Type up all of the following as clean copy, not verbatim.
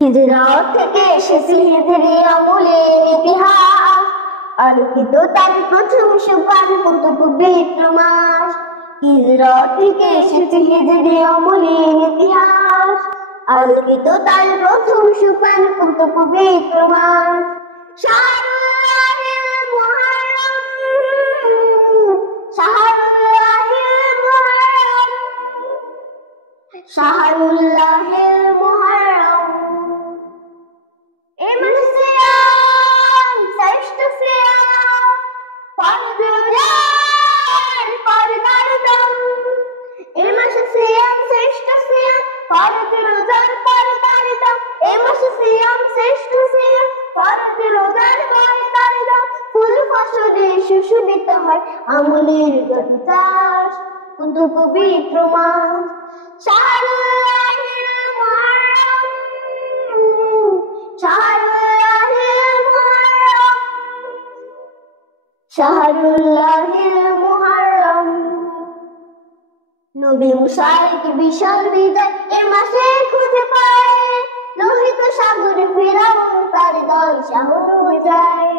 হিজরত থেকে এসেছে হিজরি আমলের ইতিহাস, আলোকিত তার প্রথম সোপান কত পবিত্র মাস। হিজরত থেকে এসেছে হিজরি আমলের ইতিহাস, আলোকিত তার প্রথম সোপান কত পবিত্র মাস। শাহরুল্লাহিল মুহররম, শাহরুল্লাহিল মুহররম, শাহরুল্লাহিল মুহররম। এই মাসে সিয়াম শ্রেষ্ঠ সিয়াম, ফরজ রোজার ফরদার দাম। এই মাসে সিয়াম শ্রেষ্ঠ সিয়াম, ফরজ রোজার ফরদার দাম। এই মাসে সিয়াম শ্রেষ্ঠ সিয়াম, ফরজ রোজার ফরদার দাম। ফুল ফসলে সুশোভিত হয় আমলের যত চাষ, কত পবিত্র মাস। শাহরুল্লাহিল মুহররম, শাহরুল্লাহিল মুহররম, শাহরুল্লাহিল মুহররম। নবী মুসার কি বিশাল বিজয় এ মাসে খুঁজে পায়, লোহিত সাগরে ফিরাউন তার দল সাগর যায়।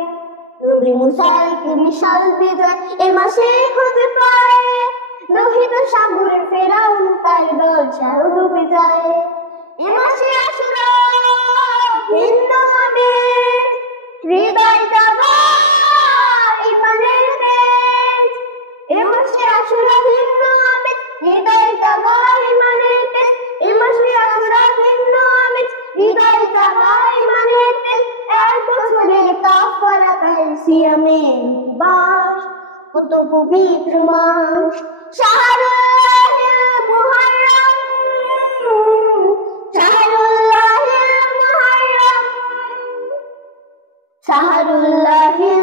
নবী মুসার কি বিশাল বিজয় এ মাসে খুঁজে পায়, লোহিত সাগরে ফিরাউন তার দল সাগর যায়। এ মাসে আশুরা ভিন্ন আমেজ, হৃদয় জাগায় ইমানের তেজ। এ মাসে আশুরা ভিন্ন আমেজ, হৃদয় জাগায় ইমানের তেজ। এ মাসে আশুরা ভিন্ন আমেজ, হৃদয় জাগায় ইমানের তেজ। এক বছরের কাফারা তার সিয়ামের বাস, কত পবিত্র মাস। শাহরুল্লাহিল মুহররম, শাহরুল্লাহিল মুহররম, শাহরুল্লাহিল